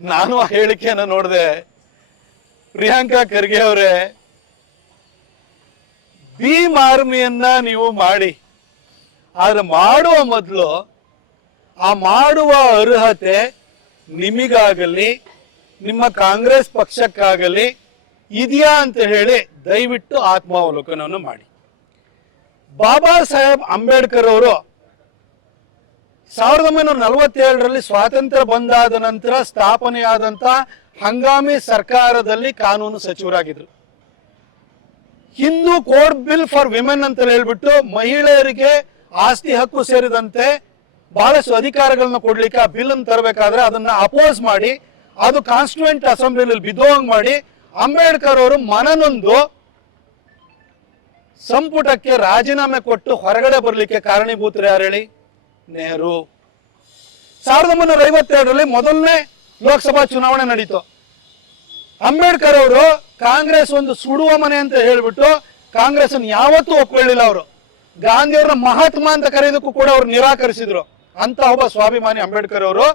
ನಾನು ಆ ಹೇಳಿಕೆಯನ್ನು ನೋಡಿದೆ, ಪ್ರಿಯಾಂಕಾ ಖರ್ಗೆ ಅವರೇ, ಭೀಮ್ ಆರ್ಮಿಯನ್ನ ನೀವು ಮಾಡಿ, ಆದ್ರೆ ಮಾಡುವ ಮೊದಲು ಆ ಮಾಡುವ ಅರ್ಹತೆ ನಿಮಗಾಗಲಿ, ನಿಮ್ಮ ಕಾಂಗ್ರೆಸ್ ಪಕ್ಷಕ್ಕಾಗಲಿ ಇದೆಯಾ ಅಂತ ಹೇಳಿ ದಯವಿಟ್ಟು ಆತ್ಮಾವಲೋಕನವನ್ನು ಮಾಡಿ. ಬಾಬಾ ಸಾಹೇಬ್ ಅಂಬೇಡ್ಕರ್ ಅವರು ಸಾವಿರದ ಒಂಬೈನೂರ ನಲವತ್ತೇಳರಲ್ಲಿ ಸ್ವಾತಂತ್ರ್ಯ ಬಂದಾದ ನಂತರ ಸ್ಥಾಪನೆಯಾದಂತ ಹಂಗಾಮಿ ಸರ್ಕಾರದಲ್ಲಿ ಕಾನೂನು ಸಚಿವರಾಗಿದ್ರು. Hindu code bill for women ಅಂತ ಹೇಳ್ಬಿಟ್ಟು ಮಹಿಳೆಯರಿಗೆ ಆಸ್ತಿ ಹಕ್ಕು ಸೇರಿದಂತೆ ಬಹಳಷ್ಟು ಅಧಿಕಾರಗಳನ್ನ ಕೊಡ್ಲಿಕ್ಕೆ ಆ ಬಿಲ್ ಅನ್ನು ತರಬೇಕಾದ್ರೆ ಅದನ್ನ ಅಪೋಸ್ ಮಾಡಿ, ಅದು ಕಾನ್ಸ್ಟಿಟ್ಯೂಂಟ್ ಅಸೆಂಬ್ಲಿನಲ್ಲಿ ಬಿದ್ದೋಂಗ್ ಮಾಡಿ ಅಂಬೇಡ್ಕರ್ ಅವರು ಮನನೊಂದು ಸಂಪುಟಕ್ಕೆ ರಾಜೀನಾಮೆ ಕೊಟ್ಟು ಹೊರಗಡೆ ಬರಲಿಕ್ಕೆ ಕಾರಣೀಭೂತರು ಯಾರು ಹೇಳಿ? ನೆಹರು. ಸಾವಿರದ ಒಂಬೈನೂರ ಐವತ್ತೆರಡರಲ್ಲಿ ಮೊದಲನೇ ಲೋಕಸಭಾ ಚುನಾವಣೆ ನಡೀತು. ಅಂಬೇಡ್ಕರ್ ಅವರು ಕಾಂಗ್ರೆಸ್ ಒಂದು ಸುಡುವ ಮನೆ ಅಂತ ಹೇಳ್ಬಿಟ್ಟು ಕಾಂಗ್ರೆಸ್ ಯಾವತ್ತೂ ಒಪ್ಕೊಳ್ಳಿಲ್ಲ ಅವರು. ಗಾಂಧಿಯವ್ರನ್ನ ಮಹಾತ್ಮ ಅಂತ ಕರೆಯೋದಕ್ಕೂ ಕೂಡ ಅವ್ರು ನಿರಾಕರಿಸಿದ್ರು. ಅಂತ ಒಬ್ಬ ಸ್ವಾಭಿಮಾನಿ ಅಂಬೇಡ್ಕರ್ ಅವರು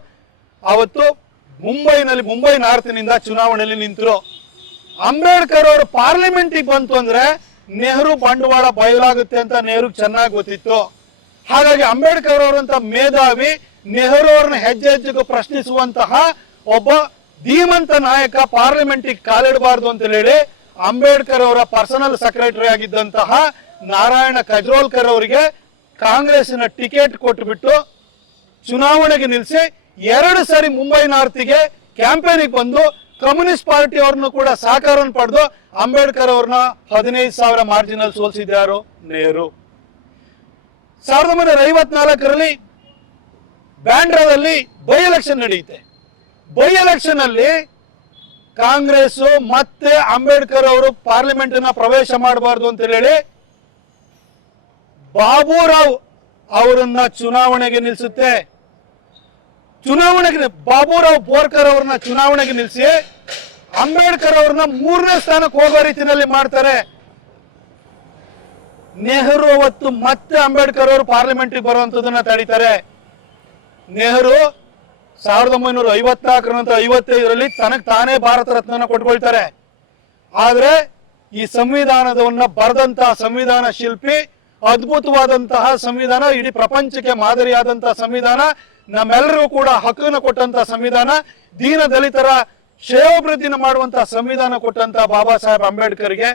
ಅವತ್ತು ಮುಂಬೈನಲ್ಲಿ, ಮುಂಬೈ ನಾರ್ತ್ನಿಂದ ಚುನಾವಣೆಯಲ್ಲಿ ನಿಂತರು. ಅಂಬೇಡ್ಕರ್ ಅವರು ಪಾರ್ಲಿಮೆಂಟಿಗೆ ಬಂತು ಅಂದ್ರೆ ನೆಹರು ಬಂಡವಾಳ ಬಯಲಾಗುತ್ತೆ ಅಂತ ನೆಹರು ಚೆನ್ನಾಗಿ ಗೊತ್ತಿತ್ತು. ಹಾಗಾಗಿ ಅಂಬೇಡ್ಕರ್ ಅವರಂತ ಮೇಧಾವಿ ನೆಹರು ಅವ್ರನ್ನ ಹೆಜ್ಜೆ ಹೆಜ್ಜೆಗೂ ಪ್ರಶ್ನಿಸುವಂತಹ ಒಬ್ಬ ಧೀಮಂತ ನಾಯಕ ಪಾರ್ಲಿಮೆಂಟಿಗೆ ಕಾಲಿಡಬಾರ್ದು ಅಂತ ಹೇಳಿ ಅಂಬೇಡ್ಕರ್ ಅವರ ಪರ್ಸನಲ್ ಸೆಕ್ರೆಟರಿ ಆಗಿದ್ದಂತಹ ನಾರಾಯಣ ಕಜ್ರೋಲ್ಕರ್ ಅವರಿಗೆ ಕಾಂಗ್ರೆಸ್ನ ಟಿಕೆಟ್ ಕೊಟ್ಟುಬಿಟ್ಟು ಚುನಾವಣೆಗೆ ನಿಲ್ಲಿಸಿ ಎರಡು ಸಾರಿ ಮುಂಬೈ ನಾರ್ತಿಗೆ ಕ್ಯಾಂಪೇನಿಗೆ ಬಂದು ಕಮ್ಯುನಿಸ್ಟ್ ಪಾರ್ಟಿ ಅವ್ರನ್ನು ಕೂಡ ಸಹಕಾರವನ್ನು ಪಡೆದು ಅಂಬೇಡ್ಕರ್ ಅವ್ರನ್ನ ಹದಿನೈದು ಸಾವಿರ ಮಾರ್ಜಿನಲ್ಲಿ ಸೋಲಿಸಿದ್ಯಾರು ನೆಹರು. ಸಾವಿರದ ಒಂಬೈನೂರ ಐವತ್ನಾಲ್ಕರಲ್ಲಿ ಬ್ಯಾಂಡ್ರಾದಲ್ಲಿ ಬೈ ಎಲೆಕ್ಷನ್ ನಡೆಯುತ್ತೆ. ಬೈ ಎಲೆಕ್ಷನ್ ಅಲ್ಲಿ ಕಾಂಗ್ರೆಸ್ ಮತ್ತೆ ಅಂಬೇಡ್ಕರ್ ಅವರು ಪಾರ್ಲಿಮೆಂಟ್ ಪ್ರವೇಶ ಮಾಡಬಾರ್ದು ಅಂತ ಹೇಳಿ ಬಾಬುರಾವ್ ಅವರನ್ನ ಚುನಾವಣೆಗೆ ನಿಲ್ಲಿಸುತ್ತೆ. ಚುನಾವಣೆಗೆ ಬಾಬುರಾವ್ ಬೋರ್ಕರ್ ಅವ್ರನ್ನ ಚುನಾವಣೆಗೆ ನಿಲ್ಲಿಸಿ ಅಂಬೇಡ್ಕರ್ ಅವ್ರನ್ನ ಮೂರನೇ ಸ್ಥಾನಕ್ಕೆ ಹೋಗೋ ರೀತಿಯಲ್ಲಿ ಮಾಡ್ತಾರೆ. ನೆಹರು ಅವತ್ತು ಮತ್ತೆ ಅಂಬೇಡ್ಕರ್ ಅವರು ಪಾರ್ಲಿಮೆಂಟ್ಗೆ ಬರುವಂತದನ್ನ ತಡೀತಾರೆ. ನೆಹರು ಸಾವಿರದ ಒಂಬೈನೂರ ಐವತ್ನಾಲ್ಕರ ನಂತರ ಐವತ್ತೈದರಲ್ಲಿ ತನಗೆ ತಾನೇ ಭಾರತ ರತ್ನ ಕೊಟ್ಕೊಳ್ತಾರೆ. ಆದ್ರೆ ಈ ಸಂವಿಧಾನದವನ್ನ ಬರೆದಂತಹ ಸಂವಿಧಾನ ಶಿಲ್ಪಿ, ಅದ್ಭುತವಾದಂತಹ ಸಂವಿಧಾನ, ಇಡೀ ಪ್ರಪಂಚಕ್ಕೆ ಮಾದರಿಯಾದಂತಹ ಸಂವಿಧಾನ, ನಮ್ಮೆಲ್ಲರಿಗೂ ಕೂಡ ಹಕ್ಕನ್ನು ಕೊಟ್ಟಂತಹ ಸಂವಿಧಾನ, ದೀನ ದಲಿತರ ಶ್ರೇಯೋಭಿವೃದ್ಧಿನ ಮಾಡುವಂತಹ ಸಂವಿಧಾನ ಕೊಟ್ಟಂತಹ ಬಾಬಾ ಸಾಹೇಬ್ ಅಂಬೇಡ್ಕರ್ಗೆ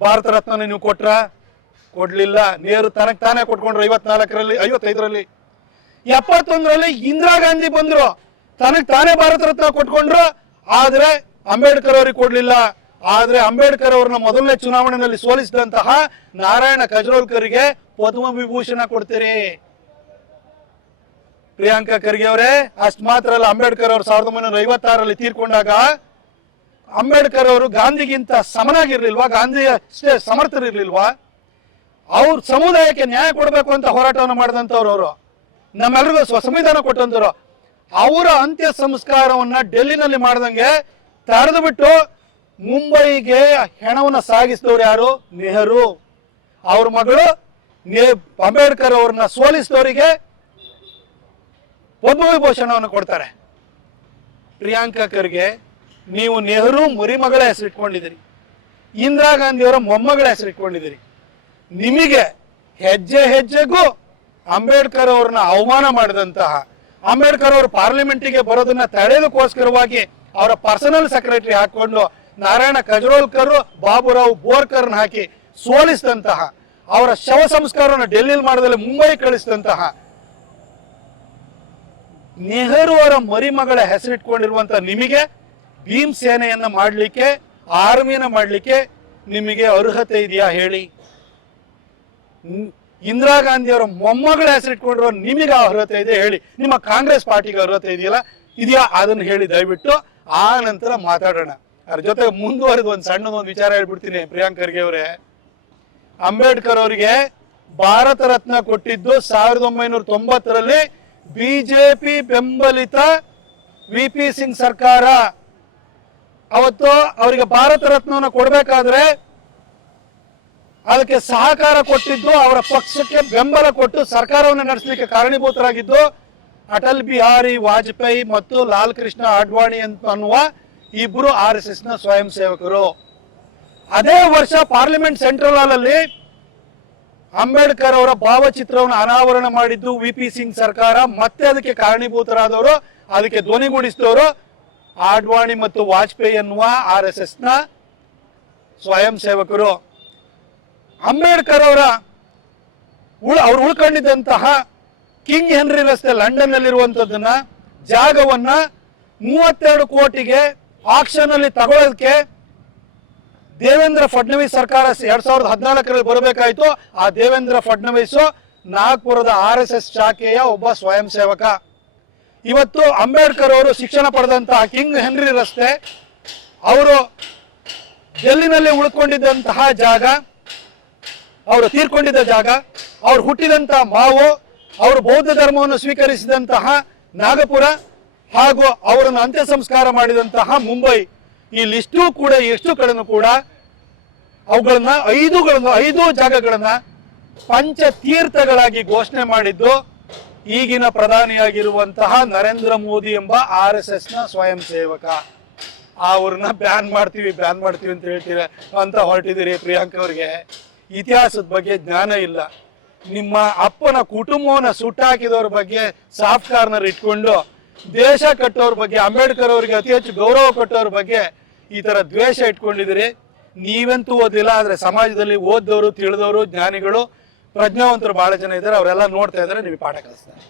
ಭಾರತ ರತ್ನ ನೀವು ಕೊಟ್ರ? ಕೊಡ್ಲಿಲ್ಲ. ನೇರು ತನಕ್ ತಾನೇ ಕೊಟ್ಕೊಂಡ್ರು ಐವತ್ನಾಲ್ಕರಲ್ಲಿ, ಐವತ್ತೈದರಲ್ಲಿ. ಎಪ್ಪತ್ತೊಂದರಲ್ಲಿ ಇಂದಿರಾ ಗಾಂಧಿ ಬಂದ್ರು. ತನಗ್ ತಾನೇ ಭಾರತ ರತ್ನ ಕೊಟ್ಕೊಂಡ್ರು. ಆದ್ರೆ ಅಂಬೇಡ್ಕರ್ ಅವ್ರಿಗೆ ಕೊಡ್ಲಿಲ್ಲ. ಆದ್ರೆ ಅಂಬೇಡ್ಕರ್ ಅವ್ರನ್ನ ಮೊದಲನೇ ಚುನಾವಣೆಯಲ್ಲಿ ಸೋಲಿಸಿದಂತಹ ನಾರಾಯಣ ಕಜ್ರೋಲ್ಕರ್ಗೆ ಪದ್ಮ ವಿಭೂಷಣ ಕೊಡ್ತೀರಿ. ಪ್ರಿಯಾಂಕಾ ಖರ್ಗೆ ಅವರೇ, ಅಷ್ಟ್ ಮಾತ್ರ ಅಲ್ಲ, ಅಂಬೇಡ್ಕರ್ ಅವರು ಸಾವಿರದ ಒಂಬೈನೂರ ಐವತ್ತಾರರಲ್ಲಿ ತೀರ್ಕೊಂಡಾಗ ಅಂಬೇಡ್ಕರ್ ಅವರು ಗಾಂಧಿಗಿಂತ ಸಮನಾಗಿರ್ಲಿಲ್ವಾ? ಗಾಂಧಿ ಅಷ್ಟೇ ಸಮರ್ಥರಿರ್ಲಿಲ್ವಾ? ಅವ್ರ ಸಮುದಾಯಕ್ಕೆ ನ್ಯಾಯ ಕೊಡಬೇಕು ಅಂತ ಹೋರಾಟವನ್ನು ಮಾಡಿದಂಥವ್ರು ಅವರು. ನಮ್ಮೆಲ್ಲರಿಗೂ ಸ್ವಸಂವಿಧಾನ ಕೊಟ್ಟಂತವ್ರು ಅವರ ಅಂತ್ಯ ಸಂಸ್ಕಾರವನ್ನ ಡೆಲ್ಲಿನಲ್ಲಿ ಮಾಡ್ದಂಗೆ ತಡೆದು ಬಿಟ್ಟು ಮುಂಬೈಗೆ ಹೆಣವನ್ನ ಸಾಗಿಸಿದವ್ರು ಯಾರು? ನೆಹರು. ಅವ್ರ ಮಗಳು ಅಂಬೇಡ್ಕರ್ ಅವ್ರನ್ನ ಸೋಲಿಸಿದವರಿಗೆ ಪದ್ಮವಿಭೂಷಣವನ್ನು ಕೊಡ್ತಾರೆ. ಪ್ರಿಯಾಂಕಾ ಖರ್ಗೆ, ನೀವು ನೆಹರು ಮುರಿಮಗಳ ಹೆಸರು ಇಟ್ಕೊಂಡಿದ್ದೀರಿ ಇಂದಿರಾ ಗಾಂಧಿಯವರ ಮೊಮ್ಮಗಳ ಹೆಸರು ಇಟ್ಕೊಂಡಿದ್ದೀರಿ ನಿಮಗೆ ಹೆಜ್ಜೆ ಹೆಜ್ಜೆಗೂ ಅಂಬೇಡ್ಕರ್ ಅವ್ರನ್ನ ಅವಮಾನ ಮಾಡಿದಂತಹ, ಅಂಬೇಡ್ಕರ್ ಅವರು ಪಾರ್ಲಿಮೆಂಟಿಗೆ ಬರೋದನ್ನ ತಡೆಯೋದಕ್ಕೋಸ್ಕರವಾಗಿ ಅವರ ಪರ್ಸನಲ್ ಸೆಕ್ರೆಟರಿ ಹಾಕೊಂಡು ನಾರಾಯಣ ಕಜ್ರೋಲ್ಕರ್, ಬಾಬುರಾವ್ ಬೋರ್ಕರ್ನ ಹಾಕಿ ಸೋಲಿಸಿದಂತಹ, ಅವರ ಶವ ಸಂಸ್ಕಾರವನ್ನು ಡೆಲ್ಲಿಲಿ ಮಾಡದಲ್ಲಿ ಮುಂಬೈ ಕಳಿಸಿದಂತಹ, ನೆಹರು ಅವರ ಮರಿಮಗಳ ಹೆಸರಿಟ್ಕೊಂಡಿರುವಂತ ನಿಮಗೆ ಭೀಮ್ ಸೇನೆಯನ್ನ ಮಾಡಲಿಕ್ಕೆ, ಆರ್ಮಿಯನ್ನ ಮಾಡಲಿಕ್ಕೆ ನಿಮಗೆ ಅರ್ಹತೆ ಇದೆಯಾ ಹೇಳಿ? ಇಂದಿರಾ ಗಾಂಧಿ ಅವರ ಮೊಮ್ಮಗಳ ಹೆಸರಿಟ್ಕೊಂಡಿರೋ ನಿಮಗೆ ಆ ಅರ್ಹತೆ ಇದೆ ಹೇಳಿ. ನಿಮ್ಮ ಕಾಂಗ್ರೆಸ್ ಪಾರ್ಟಿಗೆ ಅರ್ಹತೆ ಇದೆಯಲ್ಲ, ಇದೆಯಾ? ಅದನ್ನ ಹೇಳಿ ದಯವಿಟ್ಟು. ಆ ನಂತರ ಮಾತಾಡೋಣ. ಅದ್ರ ಜೊತೆ ಮುಂದುವರೆದು ಒಂದು ಸಣ್ಣದೊಂದು ವಿಚಾರ ಹೇಳ್ಬಿಡ್ತೀನಿ ಪ್ರಿಯಾಂಕ್ ಖರ್ಗೆ ಅವರೇ. ಅಂಬೇಡ್ಕರ್ ಅವರಿಗೆ ಭಾರತ ರತ್ನ ಕೊಟ್ಟಿದ್ದು ಸಾವಿರದ ಒಂಬೈನೂರ ತೊಂಬತ್ತರಲ್ಲಿ ಬಿಜೆಪಿ ಬೆಂಬಲಿತ ವಿ ಪಿ ಸಿಂಗ್ ಸರ್ಕಾರ. ಅವತ್ತು ಅವರಿಗೆ ಭಾರತ ರತ್ನವನ್ನು ಕೊಡಬೇಕಾದ್ರೆ ಅದಕ್ಕೆ ಸಹಕಾರ ಕೊಟ್ಟಿದ್ದು, ಅವರ ಪಕ್ಷಕ್ಕೆ ಬೆಂಬಲ ಕೊಟ್ಟು ಸರ್ಕಾರವನ್ನು ನಡೆಸಲಿಕ್ಕೆ ಕಾರಣೀಭೂತರಾಗಿದ್ದು, ಅಟಲ್ ಬಿಹಾರಿ ವಾಜಪೇಯಿ ಮತ್ತು ಲಾಲ್ ಕೃಷ್ಣ ಅಡ್ವಾಣಿ ಅಂತ ಅನ್ನುವ ಇಬ್ರು ಆರ್ ಎಸ್ ಎಸ್ನ ಸ್ವಯಂ ಸೇವಕರು. ಅದೇ ವರ್ಷ ಪಾರ್ಲಿಮೆಂಟ್ ಸೆಂಟ್ರಲ್ ಹಾಲ್ ಅಲ್ಲಿ ಅಂಬೇಡ್ಕರ್ ಅವರ ಭಾವಚಿತ್ರವನ್ನು ಅನಾವರಣ ಮಾಡಿದ್ದು ವಿ ಪಿ ಸಿಂಗ್ ಸರ್ಕಾರ. ಮತ್ತೆ ಅದಕ್ಕೆ ಕಾರಣೀಭೂತರಾದವರು, ಅದಕ್ಕೆ ಧ್ವನಿಗೂಡಿಸಿದವರು ಆಡ್ವಾಣಿ ಮತ್ತು ವಾಜಪೇಯಿ ಎನ್ನುವ ಆರ್ ಎಸ್ ಎಸ್ನ ಸ್ವಯಂ ಸೇವಕರು. ಅಂಬೇಡ್ಕರ್ ಅವರ ಉಳ್ ಅವ್ರು ಉಳ್ಕೊಂಡಿದ್ದಂತಹ ಕಿಂಗ್ ಹೆನ್ರಿ ರಸ್ತೆ ಲಂಡನ್ ಅಲ್ಲಿರುವಂತದನ್ನ ಜಾಗವನ್ನ ಮೂವತ್ತೆರಡು ಕೋಟಿಗೆ ಆಕ್ಷನ್ ಅಲ್ಲಿ ತಗೊಳ್ಳೋದಕ್ಕೆ ದೇವೇಂದ್ರ ಫಡ್ನವೀಸ್ ಸರ್ಕಾರ ಎರಡ್ ಸಾವಿರದ ಹದಿನಾಲ್ಕರಲ್ಲಿ ಬರಬೇಕಾಯ್ತು. ಆ ದೇವೇಂದ್ರ ಫಡ್ನವೀಸ್ ನಾಗ್ಪುರದ ಆರ್ ಎಸ್ ಎಸ್ ಶಾಖೆಯ ಒಬ್ಬ ಸ್ವಯಂ ಸೇವಕ. ಇವತ್ತು ಅಂಬೇಡ್ಕರ್ ಅವರು ಶಿಕ್ಷಣ ಪಡೆದಂತಹ ಕಿಂಗ್ ಹೆನ್ರಿ ರಸ್ತೆ, ಅವರು ಡೆಲ್ಲಿನಲ್ಲಿ ಉಳ್ಕೊಂಡಿದ್ದಂತಹ ಜಾಗ ಅವರು ತೀರ್ಕೊಂಡಿದ್ದ ಜಾಗ, ಅವ್ರು ಹುಟ್ಟಿದಂತಹ ಮಾವು, ಅವರು ಬೌದ್ಧ ಧರ್ಮವನ್ನು ಸ್ವೀಕರಿಸಿದಂತಹ ನಾಗಪುರ ಹಾಗೂ ಅವರನ್ನು ಅಂತ್ಯ ಸಂಸ್ಕಾರ ಮಾಡಿದಂತಹ ಮುಂಬೈ, ಈ ಲಿಸ್ಟು ಕೂಡ ಎಷ್ಟು ಕಡೆನೂ ಕೂಡ ಅವುಗಳನ್ನ ಐದುಗಳನ್ನು, ಐದು ಜಾಗಗಳನ್ನ ಪಂಚ ತೀರ್ಥಗಳಾಗಿ ಘೋಷಣೆ ಮಾಡಿದ್ದು ಈಗಿನ ಪ್ರಧಾನಿಯಾಗಿರುವಂತಹ ನರೇಂದ್ರ ಮೋದಿ ಎಂಬ ಆರ್ ಎಸ್ ಎಸ್ನ ಸ್ವಯಂ ಸೇವಕ. ಅವ್ರನ್ನ ಬ್ಯಾನ್ ಮಾಡ್ತೀವಿ ಬ್ಯಾನ್ ಮಾಡ್ತೀವಿ ಅಂತ ಹೇಳ್ತೀರ, ಅಂತ ಹೊರಟಿದ್ದೀರಿ ಪ್ರಿಯಾಂಕ ಅವ್ರಿಗೆ. ಇತಿಹಾಸದ ಬಗ್ಗೆ ಜ್ಞಾನ ಇಲ್ಲ. ನಿಮ್ಮ ಅಪ್ಪನ ಕುಟುಂಬವನ್ನು ಸುಟ್ಟಾಕಿದವ್ರ ಬಗ್ಗೆ ಸಾಫ್ಟ್ ಕಾರ್ನರ್ ಇಟ್ಕೊಂಡು ದೇಶ ಕಟ್ಟೋರ ಬಗ್ಗೆ, ಅಂಬೇಡ್ಕರ್ ಅವರಿಗೆ ಅತಿ ಹೆಚ್ಚು ಗೌರವ ಕೊಟ್ಟವ್ರ ಬಗ್ಗೆ ಈ ಥರ ದ್ವೇಷ ಇಟ್ಕೊಂಡಿದ್ದೀರಿ. ನೀವಂತೂ ಓದಿಲ್ಲ, ಆದರೆ ಸಮಾಜದಲ್ಲಿ ಓದ್ದವರು, ತಿಳಿದವರು, ಜ್ಞಾನಿಗಳು ಪ್ರಜ್ಞಾವಂತರು ಬಹಳ ಜನ ಇದ್ದಾರೆ. ಅವರೆಲ್ಲ ನೋಡ್ತಾ ಇದ್ದಾರೆ, ನಿಮಗೆ ಪಾಠ ಕಲಿಸ್ತಾರೆ.